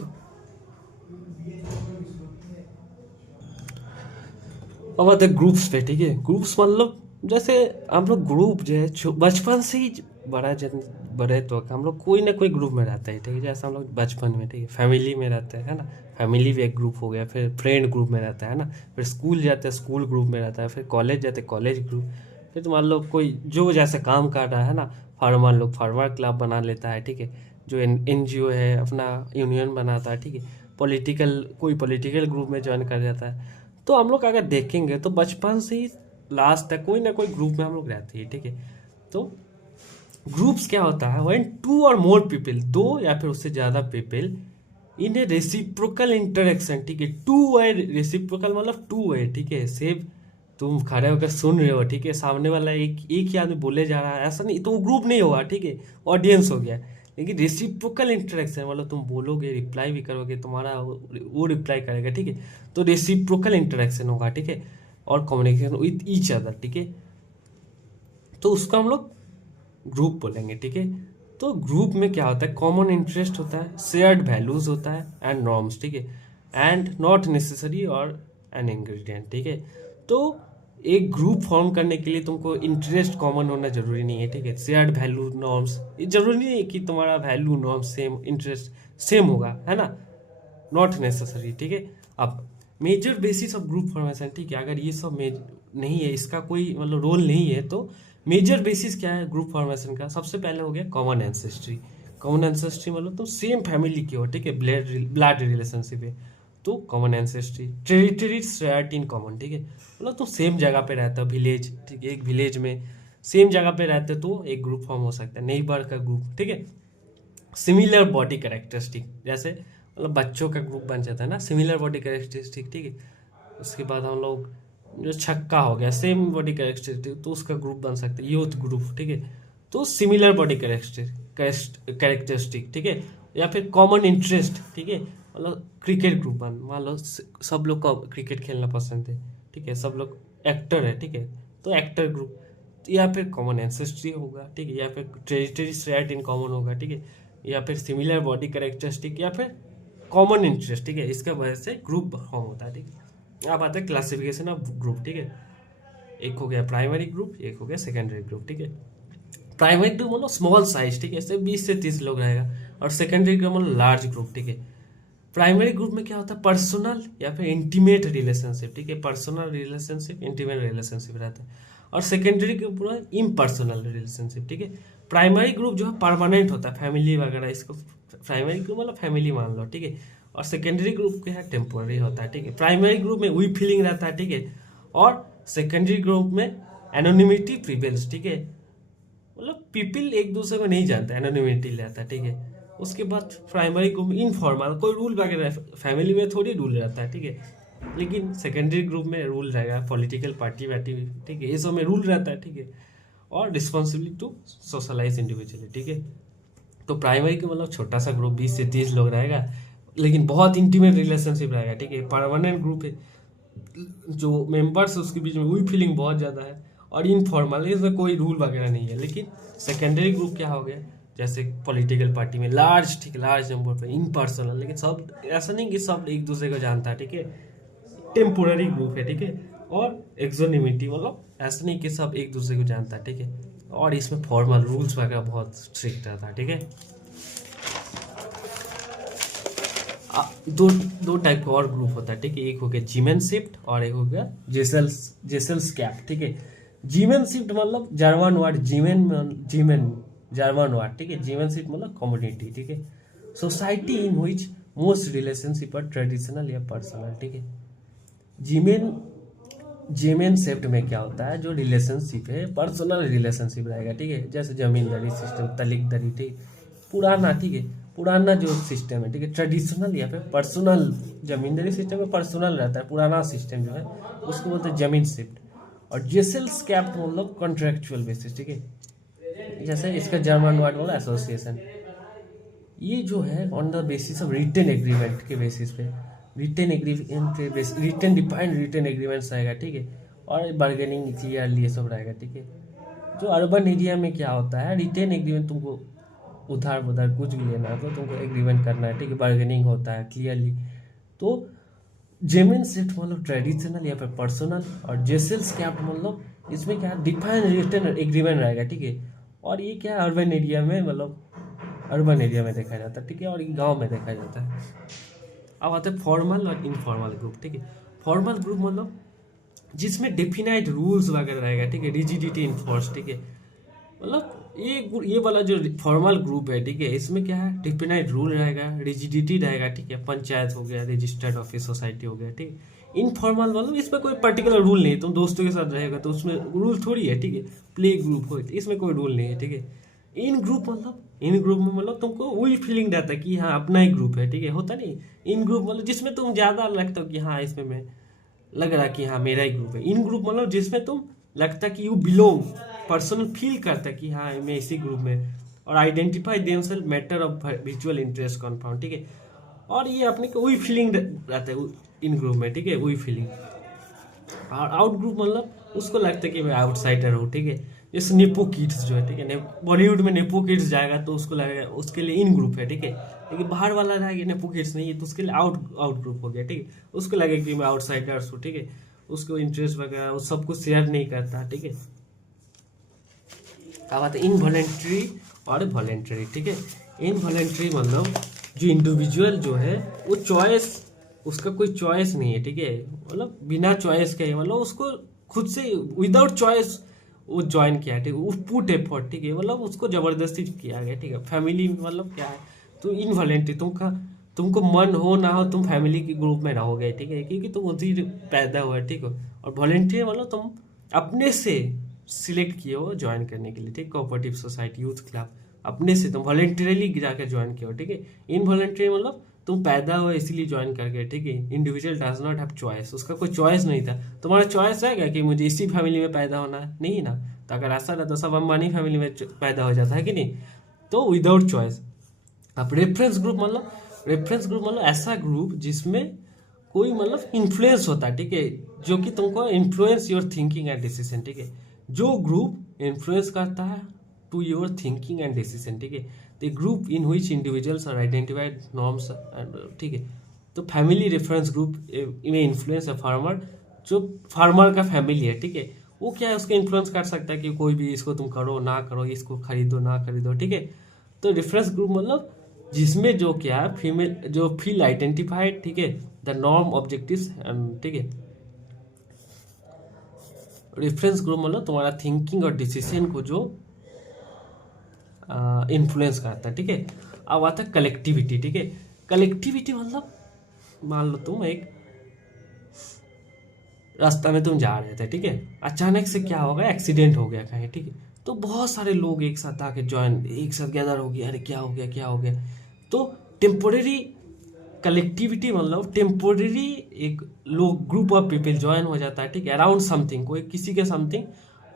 अब आते हैं ग्रुप्स पे, ठीक है। ग्रुप्स मतलब जैसे हम लोग ग्रुप जो है बचपन से ही बड़े तो हम लोग कोई ना कोई ग्रुप में रहता है, ठीक है। जैसे हम लोग बचपन में, ठीक है, फैमिली में रहते हैं, है ना, फैमिली भी एक ग्रुप हो गया, फिर फ्रेंड ग्रुप में रहता है ना, फिर स्कूल जाते हैं स्कूल ग्रुप में रहता है, फिर कॉलेज जाते हैं कॉलेज ग्रुप, फिर तो मान लो कोई जो जैसे काम कर रहा है ना, फार्मर लोग फार्मर क्लब बना लेता है, ठीक है, जो एनजीओ है अपना यूनियन बनाता है, ठीक है, पॉलिटिकल कोई पॉलिटिकल ग्रुप में ज्वाइन कर जाता है। तो हम लोग अगर देखेंगे तो बचपन से ही लास्ट तक कोई ना कोई ग्रुप में हम लोग रहते हैं, ठीक है। तो ग्रुप्स क्या होता है, व्हेन टू और मोर पीपल, दो या फिर उससे ज़्यादा people in A reciprocal interaction, ठीक है, टू वे रेसिप्रोकल मतलब टू वे, ठीक है, सेम तुम खड़े होकर सुन रहे हो, ठीक है, सामने वाला एक एक ही आदमी बोले जा रहा है, ऐसा नहीं, तो वो ग्रुप नहीं होगा, ठीक है, ऑडियंस हो गया। लेकिन रेसिप्रोकल इंटरेक्शन मतलब तुम बोलोगे, रिप्लाई भी करोगे, तुम्हारा वो रिप्लाई करेगा, ठीक है, तो रेसिप्रोकल इंटरेक्शन होगा, ठीक है, और कम्युनिकेशन विथ ईच अदर, ठीक है, तो उसको हम लोग ग्रुप बोलेंगे, ठीक है। तो ग्रुप में क्या होता है, कॉमन इंटरेस्ट होता है, शेयर्ड वैल्यूज होता है एंड नॉर्म्स, ठीक है, एंड नॉट नेसेसरी और एन इंग्रेडिएंट, ठीक है। तो एक ग्रुप फॉर्म करने के लिए तुमको इंटरेस्ट कॉमन होना जरूरी नहीं है, ठीक है, शेयर्ड वैल्यू नॉर्म्स, ये जरूरी नहीं है कि तुम्हारा value norm same interest same होगा, है ना, नॉट नेसेसरी, ठीक है। अब major basis of group formation, ठीक है, अगर ये सब नहीं है, इसका कोई मतलब रोल नहीं है, तो मेजर बेसिस क्या है ग्रुप फॉर्मेशन का, सबसे पहले हो गया कॉमन एंसेस्ट्री। कॉमन एंसेस्ट्री मतलब तुम सेम फैमिली की हो, ठीक है, ब्लड रिलेशनशिप है, तो common ancestry. Territory shared in common, ठीक है, मतलब तुम सेम जगह पे रहते हो, विलेज, ठीक है, एक विलेज में सेम जगह पे रहते हो तो एक ग्रुप फॉर्म हो सकता है, नेबर का ग्रुप, ठीक है। सिमिलर बॉडी कैरेक्टरिस्टिक, जैसे मतलब बच्चों का ग्रुप बन जाता है ना, सिमिलर बॉडी कैरेक्टरिस्टिक, ठीक है। उसके बाद हम लोग जो छक्का हो गया, सेम बॉडी कैरेक्टरिस्टिक, तो उसका ग्रुप बन सकता है यूथ ग्रुप, ठीक है। तो सिमिलर बॉडी कैरेक्टरिस्टिक, ठीक है, या फिर कॉमन इंटरेस्ट, ठीक है, मतलब क्रिकेट ग्रुप बन, मान लो सब लोग को क्रिकेट खेलना पसंद है, ठीक है, सब लोग एक्टर है, ठीक है, तो एक्टर ग्रुप, या फिर कॉमन एंसेस्ट्री होगा, ठीक है, या फिर टेरिटरी शेयर्ड इन कॉमन होगा, ठीक है, या फिर सिमिलर बॉडी कैरेक्टरिस्टिक, या फिर कॉमन इंटरेस्ट, ठीक है, इसका वजह से ग्रुप फॉर्म होता है, ठीक है। अब आता है क्लासिफिकेशन ऑफ ग्रुप, ठीक है, एक हो गया प्राइमरी ग्रुप, एक हो गया सेकेंडरी ग्रुप, ठीक है। प्राइमरी ग्रुप मतलब स्मॉल साइज, ठीक है, सिर्फ 20 से 30 लोग रहेगा, और सेकेंडरी ग्रुप मतलब लार्ज ग्रुप, ठीक है, प्राइमरी ग्रुप में क्या होता है, पर्सनल या फिर इंटीमेट रिलेशनशिप, ठीक है, पर्सनल रिलेशनशिप, इंटीमेट रिलेशनशिप रहता है। और सेकेंडरी ग्रुप पूरा इम्पर्सनल रिलेशनशिप, ठीक है। प्राइमरी ग्रुप जो है परमानेंट होता है, फैमिली वगैरह, इसको प्राइमरी ग्रुप मतलब फैमिली मान लो, ठीक है। और सेकेंडरी ग्रुप क्या है, टेम्पोररी होता है, ठीक है। प्राइमरी ग्रुप में वी फीलिंग रहता है, ठीक है। और सेकेंडरी ग्रुप में एनोनिमिटी प्रिवेल्स, ठीक है, मतलब पीपल एक दूसरे को नहीं जानते, एनोनिमिटी रहता है, ठीक है। उसके बाद प्राइमरी ग्रुप में इनफॉर्मल, कोई रूल वगैरह फैमिली में थोड़ी रूल रहता है, ठीक है। लेकिन सेकेंडरी ग्रुप में रूल रहेगा, पॉलिटिकल पार्टी वार्टी, ठीक है, ये सब में रूल रहता है, ठीक है। और रिस्पॉन्सिबिलिटी टू सोशलाइज इंडिविजुअली, ठीक है। तो प्राइमरी का मतलब छोटा सा ग्रुप 20 से 30 लोग रहेगा, लेकिन बहुत इंटीमेट रिलेशनशिप रहेगा, ठीक है। परमानेंट ग्रुप है, जो मेंबर्स है उसके बीच में वही फीलिंग बहुत ज़्यादा है। और इनफॉर्मल, इसमें कोई रूल वगैरह नहीं है। लेकिन सेकेंडरी ग्रुप क्या हो गया, जैसे पॉलिटिकल पार्टी में लार्ज, ठीक है, लार्ज नंबर पे इम्पर्सनल, लेकिन सब ऐसा नहीं कि सब एक दूसरे को जानता है, ठीक है। टेम्पोररी ग्रुप है, ठीक है। और एक्सोनिमिटी मतलब ऐसा नहीं कि सब एक दूसरे को जानता है, ठीक है। और इसमें फॉर्मल रूल्स वगैरह बहुत स्ट्रिक्ट रहता है, ठीक है। दो दो टाइप का और ग्रुप होता है, ठीक है। एक हो गया जीमेन शिफ्ट और एक हो गया जेसेल्स कैप, ठीक है। जीमेन शिफ्ट मतलब जर्मन वर्ड जीमेन जर्मन वर्ड, ठीक है। जीमेन शिफ्ट मतलब कम्युनिटी, ठीक है। Society in which most relationship are traditional या पर्सनल, ठीक है। जीमेन जीमेन शिफ्ट में क्या होता है, जो रिलेशनशिप है पर्सनल रिलेशनशिप रहेगा, ठीक है। जैसे जमींदारी सिस्टम, तलिकदारी, ठीक, पुराना, ठीक है, पुराना जो सिस्टम है, ठीक है, ट्रेडिशनल या फिर पर्सनल, जमींदारी सिस्टम में पर्सनल रहता है, पुराना सिस्टम जो है उसको बोलते हैं जमीन शिफ्ट। और जेसेल्स कैप मतलब कॉन्ट्रेक्चुअल बेसिस, ठीक है। जैसे इसका जर्मन वर्ड बोला एसोसिएशन, ये जो है on the basis of written agreement के बेसिस पे, रिटन एग्रीमेंट के basis, written defined written agreements रहेगा, ठीक है। और बार्गेनिंग क्लियरली ये सब रहेगा, ठीक है। जो अर्बन एरिया में क्या होता है, रिटेन एग्रीमेंट, तुमको उधार उधार कुछ भी लेना है तो तुमको एग्रीमेंट करना है, ठीक है, बार्गेनिंग होता है क्लियरली। तो जेमिन शिफ्ट मतलब ट्रेडिशनल या फिर पर्सनल, और जेसेल्स कैप मतलब इसमें क्या डिफाइन रिटन एग्रीमेंट रहेगा, ठीक है। और ये क्या अर्बन एरिया में, मतलब अर्बन एरिया में देखा जाता है, ठीक है, और गांव में देखा जाता है। अब आते हैं फॉर्मल और इनफॉर्मल ग्रुप, ठीक है। फॉर्मल ग्रुप मतलब जिसमें डेफिनाइट रूल्स वगैरह रहेगा, ठीक है, रिजिडिटी इन्फोर्स, ठीक है। मतलब ये वाला जो फॉर्मल ग्रुप है, ठीक है, इसमें क्या है, डिफिनाइट रूल रहेगा, रिजिडिटी रहेगा, ठीक है। पंचायत हो गया, रजिस्टर्ड ऑफिस सोसाइटी हो गया, ठीक है। इनफॉर्मल मतलब इसमें कोई पर्टिकुलर रूल नहीं है, तुम दोस्तों के साथ रहेगा तो उसमें रूल थोड़ी है, ठीक है। प्ले ग्रुप हो, इसमें कोई रूल नहीं है, ठीक है। इन ग्रुप मतलब, इन ग्रुप में मतलब तुमको वही फीलिंग रहता है कि हाँ अपना ही ग्रुप है, ठीक है, होता नहीं। इन ग्रुप मतलब जिसमें तुम ज़्यादा लगता हो कि हाँ इसमें मैं लग रहा है कि हाँ मेरा ही ग्रुप है। इन ग्रुप मतलब जिसमें तुम लगता कि यू बिलोंग, पर्सनल फील करता है कि हाँ मैं इसी ग्रुप में। और identify themselves matter of mutual interest confirm, ठीक है। और ये अपने को वही फीलिंग रहता है इन ग्रुप में, ठीक है, वही फीलिंग। और आउट ग्रुप मतलब उसको लगता है कि मैं आउटसाइडर हूँ, ठीक है। जैसे नेपो किड्स जो है, ठीक है, बॉलीवुड में नेपो किड्स जाएगा तो उसको लगेगा उसके लिए इन ग्रुप है, ठीक है। लेकिन बाहर वाला रहेगा नेपो किड्स नहीं है तो उसके लिए आउट ग्रुप हो गया, ठीक है। उसको लगेगा कि मैं आउटसाइडर्स हूँ, ठीक है। उसको इंटरेस्ट वगैरह वो सब कुछ शेयर नहीं करता, ठीक है। अब बात है इनवॉलेंट्री और वॉलेंट्री, ठीक है। इनवॉलेंट्री मतलब जो इंडिविजुअल जो है वो चॉइस, उसका कोई चॉइस नहीं है, ठीक है, मतलब बिना चॉइस के, मतलब उसको खुद से विदाउट चॉइस वो ज्वाइन किया, ठीक है, वो पुट एफर्ट, ठीक है, मतलब उसको जबरदस्ती किया गया, ठीक है। फैमिली मतलब क्या है, तो इनवॉलेंट्री, तुमको मन हो ना हो तुम फैमिली के ग्रुप में रहोगे, ठीक है, क्योंकि तुम उसी पैदा हुआ, ठीक है। और वॉलेंटियर मतलब तुम अपने से सिलेक्ट किए हो ज्वाइन करने के लिए, ठीक, कोऑपरेटिव सोसाइटी, यूथ क्लब, अपने से तुम वॉलेंटरली जाकर ज्वाइन किए हो, ठीक है। इनवॉलेंटरी मतलब तुम पैदा हुए इसीलिए ज्वाइन कर गए, ठीक है। Individual does not have choice, उसका कोई चॉइस नहीं था। तुम्हारा चॉइस रहेगा कि मुझे इसी फैमिली में पैदा होना है, नहीं ना। तो अगर ऐसा रहता सब अंबानी फैमिली में पैदा हो जाता है कि नहीं। तो विदाउट चॉइस। अब रेफरेंस ग्रुप मतलब ऐसा ग्रुप जिसमें कोई मतलब इन्फ्लुएंस होता है, ठीक है, जो कि तुमको influence your thinking and decision, ठीक है। जो ग्रुप इन्फ्लुएंस करता है to your thinking and decision, ठीक है। The group in which individuals are identified norms, ठीक है। तो फैमिली रेफरेंस ग्रुप में इन्फ्लुएंस है फार्मर, जो फार्मर का फैमिली है, ठीक है, वो क्या है उसको इन्फ्लुएंस कर सकता है कि कोई भी इसको तुम करो ना करो, इसको खरीदो ना खरीदो, ठीक है। तो रेफरेंस ग्रुप मतलब जिसमें जो क्या है फीमेल जो फील आइडेंटिफाइड, ठीक है, द नॉर्म ऑब्जेक्टिव्स, ठीक है। रेफरेंस ग्रुप मतलब तुम्हारा थिंकिंग और डिसीजन को जो इन्फ्लुएंस करता है, ठीक है। अब आता है कलेक्टिविटी, ठीक है। कलेक्टिविटी मतलब मान लो तुम एक रास्ता में तुम जा रहे थे, ठीक है, अचानक से क्या होगा, एक्सीडेंट हो गया कहीं, ठीक है, तो बहुत सारे लोग एक साथ आके ज्वाइन, एक साथ गैदर हो गया, अरे क्या हो गया क्या हो गया। तो टेम्पोरेरी कलेक्टिविटी मतलब टेम्पोरेरी एक लोग ग्रुप ऑफ पीपल ज्वाइन हो जाता है, ठीक है, अराउंड समथिंग, कोई किसी के समथिंग,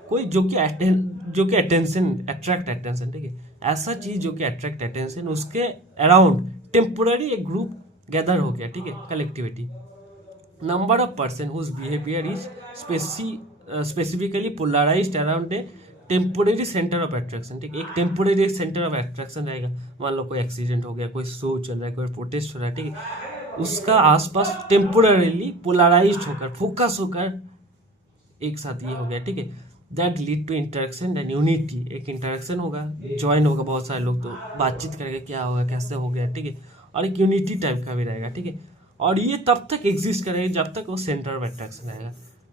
कोई जो कि अटेंशन अट्रैक्ट अटेंशन, ठीक है, ऐसा चीज जो कि अट्रैक्ट अटेंशन, उसके अराउंड टेम्पोररी एक ग्रुप गैदर हो गया, ठीक है, collectivity. Number of person whose behaviour is specifically polarised around a temporary centre of attraction, ठीक है, एक टेम्पोरेरी सेंटर ऑफ अट्रैक्शन रहेगा। मान लो कोई एक्सीडेंट हो गया, कोई शो चल रहा है, कोई प्रोटेस्ट हो रहा है, ठीक है, उसका आसपास टेम्पोररीली पोलराइज्ड होकर, फोकस होकर एक साथ ये हो गया, ठीक है। That lead to interaction and unity, एक इंटरेक्शन होगा, ज्वाइन होगा बहुत सारे लोग, तो बातचीत करेंगे क्या होगा कैसे हो गया, ठीक है, और एक यूनिटी टाइप का भी रहेगा, ठीक है। और ये तब तक एग्जिस्ट करेगा जब तक वो सेंटर ऑफ अट्रैक्शन रहेगा।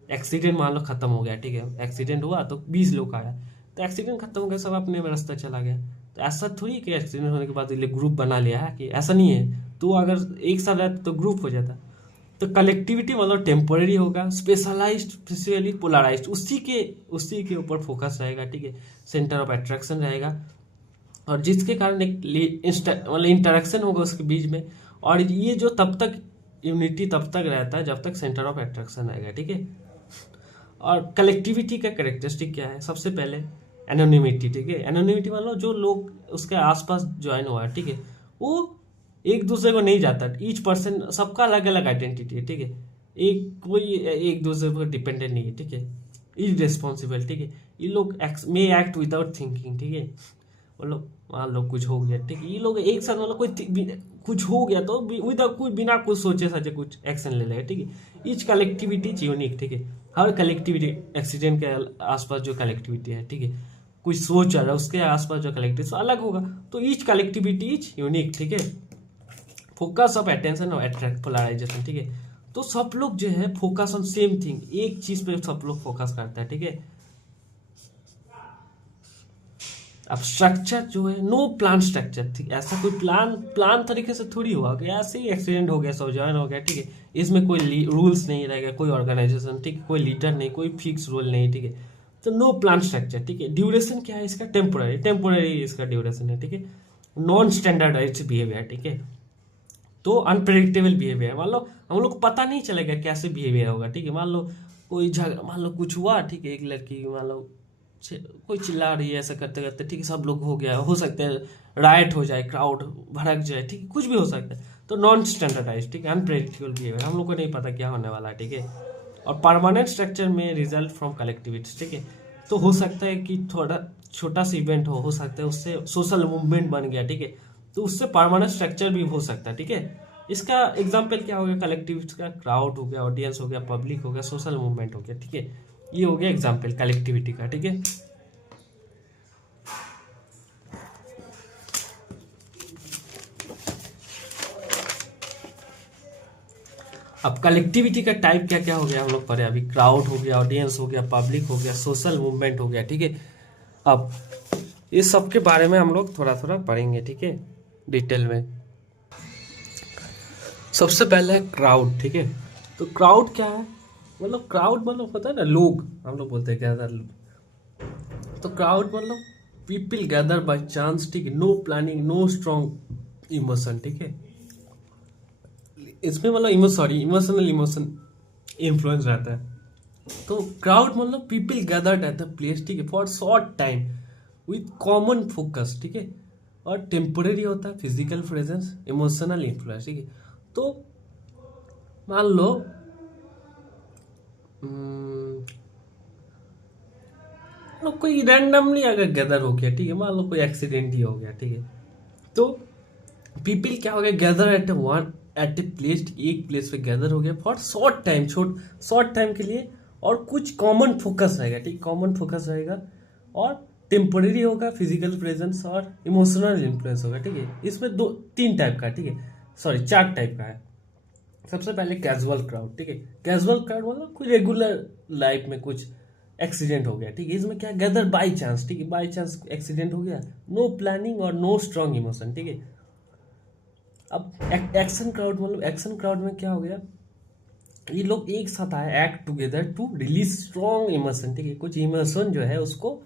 एक्सीडेंट मान लो खत्म हो गया, ठीक है, एक्सीडेंट हुआ तो 20 लोग आया, तो एक्सीडेंट खत्म हो गया, सब अपने में रास्ता चला गया। तो ऐसा थोड़ी कि एक्सीडेंट होने के बाद ग्रुप बना लिया है, कि ऐसा नहीं है। तो अगर एक साथ रहता तो ग्रुप हो जाता। तो कलेक्टिविटी मतलब टेम्पोररी होगा, स्पेशलाइज्ड स्पेशली पोलराइज्ड, उसी के ऊपर फोकस रहेगा, ठीक है, सेंटर ऑफ अट्रैक्शन रहेगा, और जिसके कारण एक मतलब इंटरेक्शन होगा उसके बीच में। और ये जो तब तक यूनिटी तब तक रहता है जब तक सेंटर ऑफ अट्रैक्शन रहेगा, ठीक है। और कलेक्टिविटी का कैरेक्टरिस्टिक क्या है, सबसे पहले एनोनिमिटी, ठीक है। एनोनिमिटी मतलब जो लोग उसके आसपास ज्वाइन हुआ है, ठीक है, वो एक दूसरे को नहीं जाता, ईच पर्सन, सबका अलग अलग आइडेंटिटी है, ठीक है, कोई एक दूसरे पर डिपेंडेंट नहीं है, ठीक है, इरेस्पॉन्सिबल, ठीक है। ये लोग मे एक्ट विदाउट थिंकिंग, ठीक है, मतलब मान लो कुछ हो गया, ठीक है, ये लोग एक साथ मतलब कुछ हो गया तो विदाउट कुछ बिना कुछ सोचे सचे कुछ एक्शन ले लेगा, ठीक है। ईच कलेक्टिविटी इज यूनिक, ठीक है, हर कलेक्टिविटी एक्सीडेंट के आसपास जो कलेक्टिविटी है, ठीक है, कुछ सोच रहा है उसके आसपास जो कलेक्टिविटी अलग होगा, तो ईच कलेक्टिविटी इज यूनिक, ठीक है। फोकस ऑफ अटेंशन और अट्रैक्ट पोलराइजेशन, ठीक है, तो सब लोग जो है फोकस ऑन सेम थिंग, एक चीज पे सब लोग फोकस करता है, ठीक है। अब स्ट्रक्चर जो है नो प्लान स्ट्रक्चर, ठीक, ऐसा कोई प्लान तरीके से थोड़ी हुआ कि ऐसे ही एक्सीडेंट हो गया, सब ज्वाइन हो गया, ठीक है, इसमें कोई रूल्स नहीं रहेगा, कोई ऑर्गेनाइजेशन, ठीक है, कोई लीडर नहीं, कोई फिक्स रूल नहीं, ठीक है, तो नो प्लान स्ट्रक्चर, ठीक है। ड्यूरेशन क्या है इसका, टेम्पोररी इसका ड्यूरेशन है, ठीक है। नॉन स्टैंडर्डाइज्ड बिहेवियर, ठीक है, तो अनप्रेडिक्टेबल बिहेवियर, मान लो हम लोग को पता नहीं चलेगा कैसे बिहेवियर होगा, ठीक है। मान लो कोई झगड़ा, मान लो कुछ हुआ, ठीक है, एक लड़की मान लो कोई चिल्ला रही है, ऐसा करते करते, ठीक है, सब लोग हो गया, हो सकता है राइट हो जाए, क्राउड भड़क जाए, ठीक है, कुछ भी हो सकता है। तो नॉन स्टैंडर्डाइज, ठीक है, अनप्रेडिक्टेबल बिहेवियर, हम लोग को नहीं पता क्या होने वाला है, ठीक है। और परमानेंट स्ट्रक्चर में रिजल्ट फ्रॉम कलेक्टिविटी, ठीक है, तो हो सकता है कि थोड़ा छोटा सा इवेंट हो सकता है उससे सोशल मूवमेंट बन गया, ठीक है, तो उससे परमानेंट स्ट्रक्चर भी हो सकता है, ठीक है। इसका एग्जाम्पल क्या हो गया, कलेक्टिविटी का, क्राउड हो गया, ऑडियंस हो गया, पब्लिक हो गया, सोशल मूवमेंट हो गया, ठीक है, ये हो गया एग्जाम्पल कलेक्टिविटी का, ठीक है। अब कलेक्टिविटी का टाइप क्या क्या हो गया हम लोग पढ़े अभी, क्राउड हो गया, ऑडियंस हो गया, पब्लिक हो गया, सोशल मूवमेंट हो गया, ठीक है। अब इस सब के बारे में हम लोग थोड़ा थोड़ा पढ़ेंगे, ठीक है, डिटेल में। सबसे पहले है क्राउड, ठीक है। तो क्राउड क्या है, मतलब क्राउड मतलब होता है ना लोग, हम लोग बोलते हैं गैदर, तो क्राउड मतलब पीपल गैदर बाय चांस, ठीक है, no planning, no strong emotion, ठीक है, इसमें मतलब इमोशनल इन्फ्लुएंस रहता है। तो क्राउड मतलब people gathered at the place, ठीक है, for short time with common focus, ठीक है, और टेम्पोरेरी होता है फिजिकल प्रेजेंस, इमोशनल इन्फ्लुएंस, ठीक है। तो मान लो कोई रैंडमली अगर गैदर हो गया, ठीक है, मान लो कोई एक्सीडेंट ही हो गया, ठीक है, तो पीपल क्या हो गया, गैदर एट ए प्लेस, एक प्लेस पे गैदर हो गया फॉर शॉर्ट टाइम के लिए, और कुछ कॉमन फोकस रहेगा, ठीक, कॉमन फोकस रहेगा, और टेम्पररी होगा फिजिकल प्रेजेंस और इमोशनल इन्फ्लुएंस होगा, ठीक है। इसमें दो तीन टाइप का, ठीक है, सॉरी 4 टाइप का है। सबसे पहले कैजुअल क्राउड, ठीक है। कैजुअल क्राउड मतलब कोई रेगुलर लाइफ में कुछ एक्सीडेंट हो गया, ठीक है, इसमें क्या गैदर बाई चांस, ठीक है, बाई चांस एक्सीडेंट हो गया, नो प्लानिंग और नो स्ट्रॉन्ग इमोशन, ठीक है। अब एक्शन क्राउड मतलब एक्शन क्राउड में क्या हो गया, ये लोग एक साथ आए act together to release strong emotion, ठीक है, कुछ इमोशन जो है उसको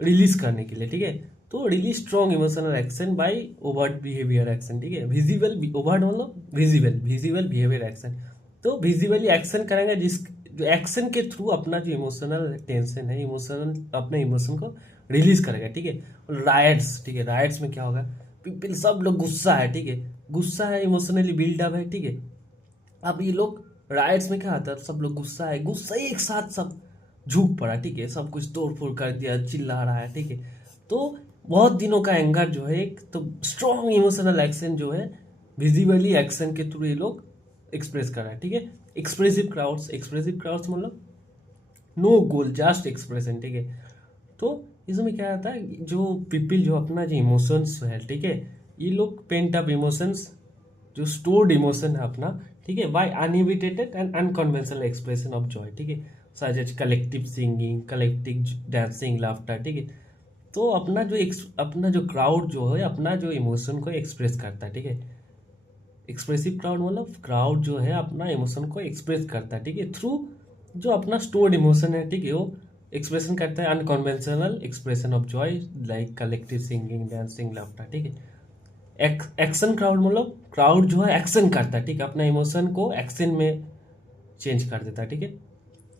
रिलीज करने के लिए, ठीक है। तो release strong emotional action by overt behaviour action, ठीक है। विजिबल ओवर्ट मतलब विजिबल बिहेवियर एक्शन, तो विजिबली एक्शन करेंगे जिस जो एक्शन के थ्रू अपना जो इमोशनल टेंशन है, इमोशनल अपने इमोशन को रिलीज करेगा, ठीक है। राइट्स, ठीक है, राइट्स में क्या होगा, पीपल सब लोग गुस्सा है, ठीक है, गुस्सा है, इमोशनली बिल्डअप है, ठीक है। अब ये लोग राइट्स में क्या आता है, सब लोग गुस्सा है, गुस्सा एक साथ सब झूक पड़ा, ठीक है, सब कुछ तोड़ फोड़ कर दिया, चिल्ला रहा है, ठीक है। तो बहुत दिनों का एंगर जो है, एक तो स्ट्रॉन्ग इमोशनल एक्शन जो है विजिबली एक्शन के थ्रू ये लोग एक्सप्रेस कर रहा है, ठीक है। एक्सप्रेसिव क्राउड्स मतलब नो गोल जस्ट एक्सप्रेशन, ठीक है। तो इसमें क्या आता है, जो पीपल जो अपना जो इमोशंस है, ठीक है, ये लोग पेंट अप इमोशंस जो स्टोर्ड इमोशन है अपना, ठीक है, by uninhibited and unconventional expression of joy, ठीक है, such as collective singing, collective dancing, laughter, ठीक है। तो अपना जो क्राउड जो है अपना जो इमोशन को एक्सप्रेस करता है, ठीक है। एक्सप्रेसिव क्राउड मतलब क्राउड जो है अपना इमोशन को एक्सप्रेस करता है, ठीक है, थ्रू जो अपना स्टोर्ड इमोशन है, ठीक है, वो एक्सप्रेशन करता है unconventional expression of Joy like collective singing, dancing, laughter, ठीक है। एक्शन क्राउड मतलब क्राउड जो है एक्शन करता है, ठीक है, अपना इमोशन को एक्शन में चेंज कर देता है, ठीक है।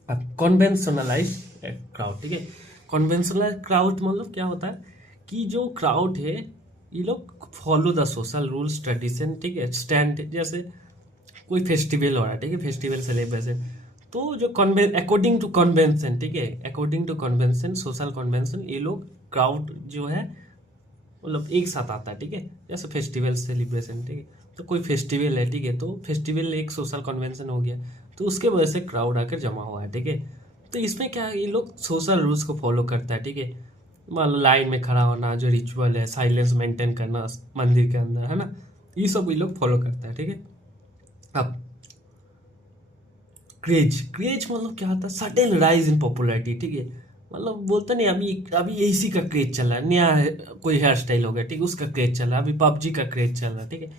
अब कन्वेंशनलाइज क्राउड, ठीक है, कन्वेंशनल क्राउड मतलब क्या होता है कि जो क्राउड है ये लोग follow the social rules tradition, ठीक है, स्टैंड, जैसे कोई फेस्टिवल हो रहा है, ठीक है, फेस्टिवल सेलिब्रेशन, तो जो अकॉर्डिंग टू कन्वेंशन, ठीक है, according to convention, social convention, ये लोग क्राउड जो है मतलब एक साथ आता है, ठीक है, जैसे फेस्टिवल सेलिब्रेशन, ठीक है। तो कोई फेस्टिवल है, ठीक है, तो फेस्टिवल एक सोशल कन्वेंशन हो गया, तो उसके वजह से क्राउड आकर जमा हुआ है, ठीक है। तो इसमें क्या है, ये लोग सोशल रूल्स को फॉलो करता है, ठीक है। मान लो लाइन में खड़ा होना, जो रिचुअल है, साइलेंस मेंटेन करना मंदिर के अंदर, है ना, ये सब ये लोग फॉलो करता है, ठीक है। अब क्रेज मतलब क्या होता है, सडन राइज इन पॉपुलैरिटी, ठीक है, मतलब बोलते नहीं अभी अभी इसी का क्रेज चल रहा है, नया कोई हेयर स्टाइल हो गया, ठीक है, उसका क्रेज चल रहा है, अभी पबजी का क्रेज चल रहा है, ठीक है,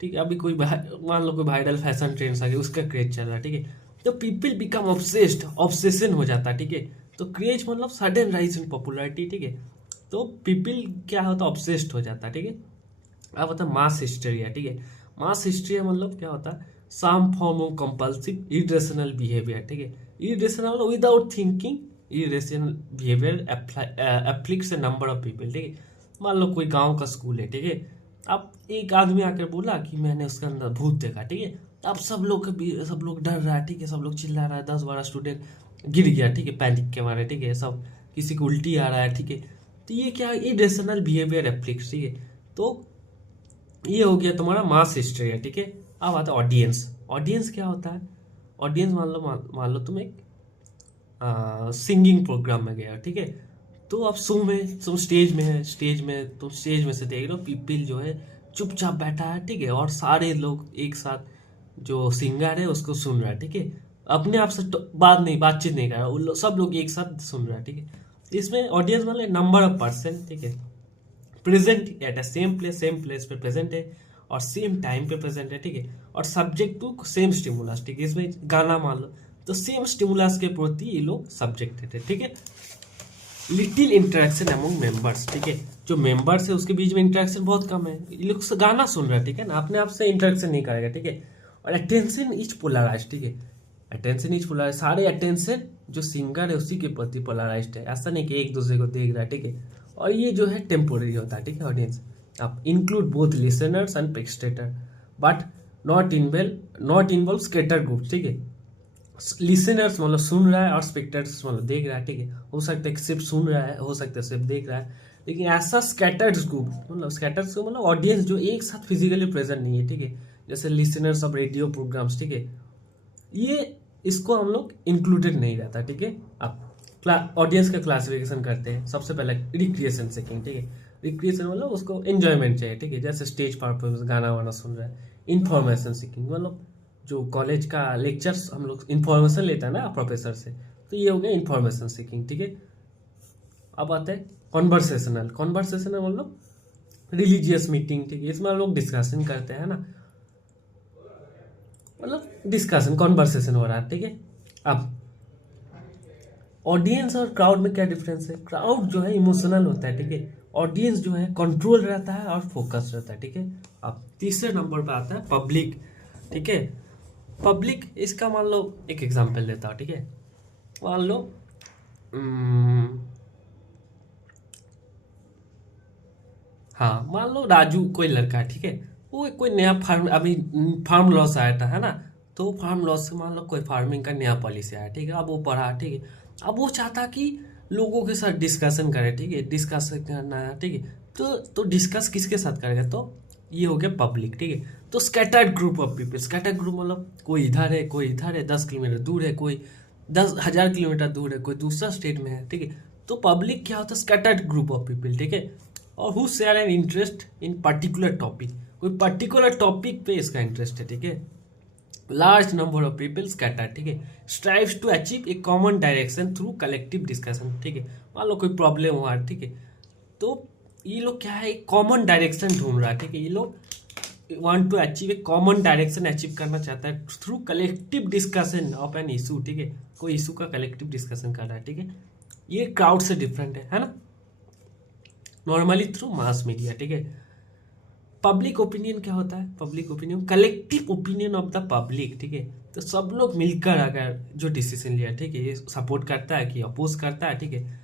ठीक है, अभी कोई मान लो कोई वायरल फैशन ट्रेंड्स आ गया, उसका क्रेज चल रहा है, ठीक है। तो पीपल बिकम ऑब्सेस्ड, ऑब्सेशन हो जाता है, ठीक है। तो क्रेज मतलब सडन राइज इन पॉपुलैरिटी, ठीक है। तो पीपल क्या होता है, ऑब्सेस्ड हो जाता है, ठीक है। अब होता है मास हिस्टेरिया, ठीक है। मास हिस्टेरिया मतलब क्या होता है, some form of compulsive irrational behaviour, ठीक है। Irrational without thinking, irrational behaviour afflicts a number of people, ठीक है। मान लो कोई गांव का स्कूल है, ठीक है, अब एक आदमी आकर बोला कि मैंने उसके अंदर भूत देखा, ठीक है। अब सब लोग डर रहा है, ठीक है, सब लोग चिल्ला रहा है, 10-12 स्टूडेंट गिर गया, ठीक है, पैनिक के मारे, ठीक है, सब किसी को उल्टी आ रहा है, ठीक है। तो ये क्या, इरेशनल बिहेवियर एप्लिक्स, ठीक है। तो ये हो गया तुम्हारा मास हिस्ट्री है, ठीक है। अब आता है ऑडियंस। ऑडियंस क्या होता है, ऑडियंस मान लो तुम एक सिंगिंग प्रोग्राम में गया, ठीक है। तो अब तुम स्टेज में से देख रहे हो, पीपल जो है चुपचाप बैठा है, ठीक है, और सारे लोग एक साथ जो सिंगर है उसको सुन रहा है, ठीक है, अपने आप से बातचीत नहीं कर रहा, सब लोग एक साथ सुन रहा है, ठीक है। इसमें ऑडियंस मतलब नंबर ऑफ पर्सन, ठीक है, present at a same place पे प्रेजेंट है, और सेम टाइम पे प्रेजेंट है, ठीक है, और सब्जेक्ट टू सेम स्टिमुलस, ठीक है। इसमें गाना मान लो तो सेम स्टिमुलस के प्रति ये लोग सब्जेक्टेड है, ठीक है। लिटिल इंटरेक्शन अमंग मेंबर्स, ठीक है, जो मेंबर्स है उसके बीच में इंटरेक्शन बहुत कम है, ये लोग गाना सुन रहा है, ठीक है ना, अपने आप से इंटरेक्शन नहीं करेगा, ठीक है। और अटेंशन इज पोलराइज, ठीक है, अटेंशन इज पोलराइज, सारे अटेंशन जो सिंगर है उसी के प्रति पोलराइज्ड है, ऐसा नहीं कि एक दूसरे को देख रहा है, ठीक है। और ये जो है टेम्पोररी होता है, ठीक है। ऑडियंस आप include both listeners and spectator but not involve scatter group, ठीक है। लिसनर्स मतलब सुन रहा है और स्पेक्टेटर्स मतलब देख रहा है, ठीक है, हो सकता है सिर्फ सुन रहा है, हो सकता है सिर्फ देख रहा है, लेकिन ऐसा स्कैटर्ड ग्रुप मतलब ऑडियंस जो एक साथ फिजिकली प्रेजेंट नहीं है, ठीक है, जैसे लिसनर्स ऑफ रेडियो प्रोग्राम्स, ठीक है, ये इसको हम लोग इंक्लूडेड नहीं रहता, ठीक है। अब ऑडियंस का क्लासिफिकेशन करते हैं। सबसे पहले रिक्रिएशन सीकिंग, ठीक है। रिक्रिएशन मतलब उसको एंजॉयमेंट चाहिए, ठीक है, जैसे स्टेज परफॉर्मेंस, गाना वाना सुन रहा है। इन्फॉर्मेशन सीकिंग मतलब जो कॉलेज का लेक्चर्स हम लोग इन्फॉर्मेशन लेता है ना प्रोफेसर से, तो ये हो गया इन्फॉर्मेशन सीकिंग, ठीक है। अब आता है कॉन्वर्सेशनल। कॉन्वर्सेशनल मतलब रिलीजियस मीटिंग, ठीक है, इसमें हम लोग डिस्कशन करते हैं ना, मतलब डिस्कशन कॉन्वर्सेशन हो रहा है, ठीक है। अब ऑडियंस और क्राउड में क्या डिफरेंस है? क्राउड जो है इमोशनल होता है, ठीक है। ऑडियंस जो है कंट्रोल रहता है और फोकस रहता है, ठीक है। अब तीसरे नंबर पे आता है पब्लिक, ठीक है। पब्लिक, इसका मान लो एक एग्जांपल देता हूँ, ठीक है। मान लो हाँ, मान लो राजू कोई लड़का है, ठीक है। वो कोई नया फार्म, अभी फार्म लॉस आया था, है ना। तो फार्म लॉस से मान लो कोई फार्मिंग का नया पॉलिसी आया, ठीक है। अब वो पढ़ा, ठीक है। अब वो चाहता कि लोगों के साथ डिस्कशन करे, ठीक है, डिस्कस करना है, ठीक है। तो डिस्कस किसके साथ करेगा? तो ये हो गया पब्लिक, ठीक है। तो scattered group of people, scattered group मतलब कोई इधर है, कोई इधर है, 10 किलोमीटर दूर है, कोई 10,000 किलोमीटर दूर है, कोई दूसरा स्टेट में है, ठीक है। तो पब्लिक क्या होता है? स्कैटर्ड ग्रुप ऑफ पीपल, ठीक है। और who share an interest in particular topic, कोई पर्टिकुलर टॉपिक पे इसका इंटरेस्ट है, ठीक है। Large number of people scatter, ठीक है, strives to achieve a common direction through collective discussion, ठीक है। मान लो कोई प्रॉब्लम हुआ, ठीक है, तो ये लोग क्या है, कॉमन डायरेक्शन ढूंढ रहा है, ठीक है। ये लोग want to achieve a common direction achieve करना चाहता है through collective discussion of an issue, ठीक है। कोई इशू का कलेक्टिव डिस्कशन कर रहा है, ठीक है। ये क्राउड से डिफरेंट है ना। नॉर्मली थ्रू मास मीडिया, ठीक है। पब्लिक ओपिनियन क्या होता है? Public opinion collective opinion of the public, ठीक है। तो सब लोग मिलकर अगर जो डिसीजन लिया, ठीक है, ये सपोर्ट करता है कि अपोज करता है, ठीक है।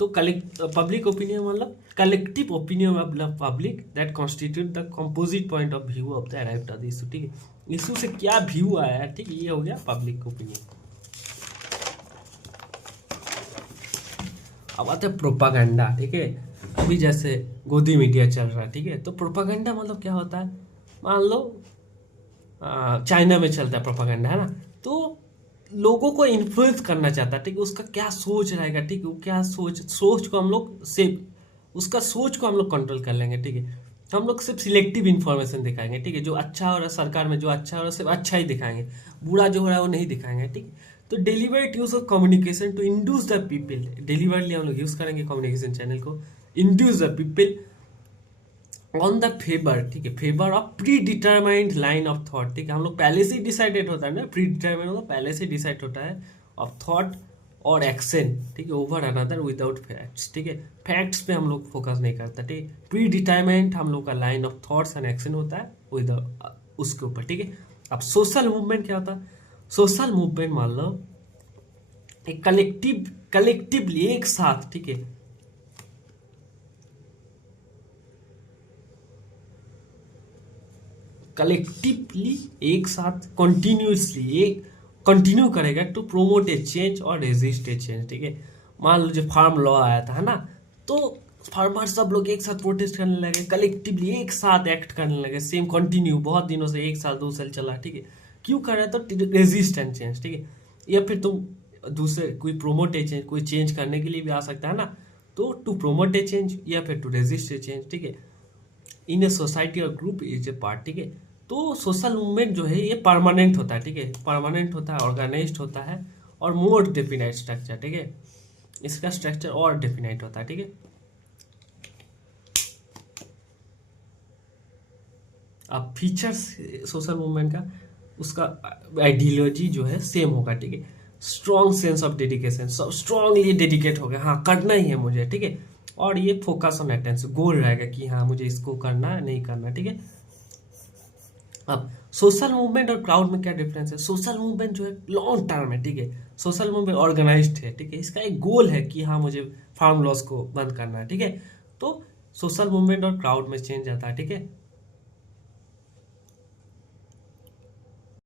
तो पब्लिक ओपिनियन मतलब collective opinion of the public that constitute the composite point of view of the arrived at the issue, ठीक है। इशू से क्या व्यू आया है, ठीक है, ये हो गया पब्लिक ओपिनियन। अब आता है प्रोपागेंडा, ठीक है। अभी जैसे गोदी मीडिया चल रहा है, ठीक है। तो प्रोपागेंडा मतलब क्या होता है? मान लो चाइना में चलता है प्रोपागेंडा, है ना। तो लोगों को इन्फ्लुएंस करना चाहता है, ठीक है। उसका क्या सोच रहेगा, ठीक है, वो क्या सोच को हम लोग से उसका सोच को हम लोग कंट्रोल कर लेंगे, ठीक है। हम लोग सिर्फ सिलेक्टिव इन्फॉर्मेशन दिखाएंगे, ठीक है। जो अच्छा हो रहा है सरकार में, जो अच्छा हो रहा है सिर्फ अच्छा ही दिखाएंगे, बुरा जो हो रहा है वो नहीं दिखाएंगे, ठीक है। तो deliberate use of communication to induce the people, डिलीवरली हम लोग यूज करेंगे कम्युनिकेशन चैनल को, induce the people on the favour, ठीक है, favour of pre determined line of thought, ठीक है। हम लोग पहले से डिसाइडेड होता है ना, प्री डिटरमाइंड मतलब पहले से डिसाइड होता है ऑफ थॉट और एक्शन, ठीक है, ओवर अनदर विदाउट फैक्ट्स, ठीक है। फैक्ट्स पे हम लोग फोकस नहीं करता, ठीक है। प्री डिटरमाइंड हम लोग का line of thoughts and action होता है विद उसके ऊपर, ठीक है। अब सोशल मूवमेंट क्या होता है? सोशल मूवमेंट मान लो एक कलेक्टिवली एक साथ, ठीक है, कलेक्टिवली एक साथ कंटिन्यूसली एक कंटिन्यू करेगा टू प्रोमोट ए चेंज और रेजिस्ट ए चेंज, ठीक है। मान लो जो फार्म लॉ आया था, है ना, तो फार्मर सब लोग एक साथ प्रोटेस्ट करने लगे, कलेक्टिवली एक साथ एक्ट करने लगे, सेम कंटिन्यू बहुत दिनों से, 1 साल 2 साल चला, ठीक है। क्यों कर रहा है? तो रेजिस्ट एंड चेंज, ठीक है। या फिर तुम दूसरे कोई प्रोमोट ए चेंज, कोई चेंज करने के लिए भी आ सकता है ना, तो टू प्रोमोट ए चेंज या फिर टू रेजिस्ट ए चेंज, ठीक है। इन ए सोसाइटी और ग्रुप इज ए पार्ट, ठीक है। तो सोशल मूवमेंट जो है ये परमानेंट होता है, ठीक है, परमानेंट होता है, ऑर्गेनाइज्ड होता है और मोर डेफिनाइट स्ट्रक्चर, ठीक है। इसका स्ट्रक्चर और डेफिनाइट होता है, ठीक है। अब फीचर्स सोशल मूवमेंट का, उसका आइडियोलॉजी जो है सेम होगा, ठीक है। स्ट्रॉन्ग सेंस ऑफ डेडिकेशन, सब स्ट्रांगली डेडिकेट हो गया, हाँ करना ही है मुझे, ठीक है। और ये फोकस ऑन अटेंशन, गोल रहेगा कि हाँ मुझे इसको करना है, नहीं करना, ठीक है। अब सोशल मूवमेंट और क्राउड में क्या डिफरेंस है? सोशल मूवमेंट जो है लॉन्ग टर्म है, ठीक है। सोशल मूवमेंट ऑर्गेनाइज्ड है, ठीक है, इसका एक गोल है कि हाँ मुझे फार्म लॉस को बंद करना है, ठीक है। तो सोशल मूवमेंट और क्राउड में चेंज आता है, ठीक है।